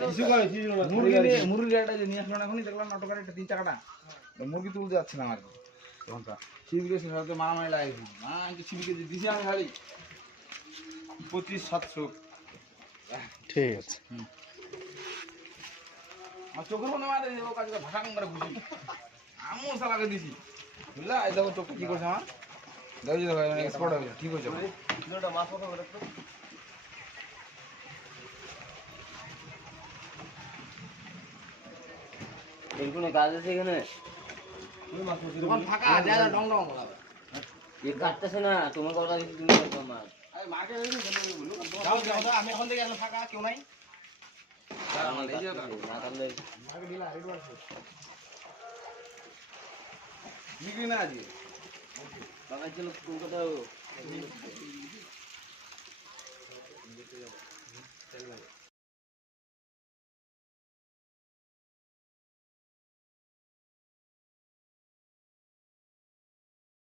মুরগি মুরগি গাড়িটা যে নিয়ে আসলো না এখনই দেখলাম নাটক গাড়িটা তিন চাকাটা। তো মুরগি তুলতে যাচ্ছিলাম আর কি। তখনটা শিবিকে সে সাথে মারামারি লাগিয়েছি মা আমি শিবিকে যে দিছি আমি শাড়ি পঁচিশ সাতশো। ঠিক আছে। আমার চোখের মনে মারে ও কাজে ভাষা করে বুঝি আমিও সালাকে দিছি। বুঝলা? এই দেখো চোখটা কি করছে আমার। দেখো দেখো এক্সপোর্ট হয়েছে ঠিক হয়েছে এখানে কাজ আছে এখানে। দোকান ফাঁকা যা যা ডং ডং বলাবে এ কাটতেছে না তোমার কথা কিছু তুমি করছ আমার। আরে মার্কেট যাও আমি এখন থেকে আসলে ফাঁকা কেউ নাই। আমার না আজকে? বাবা কলকাতা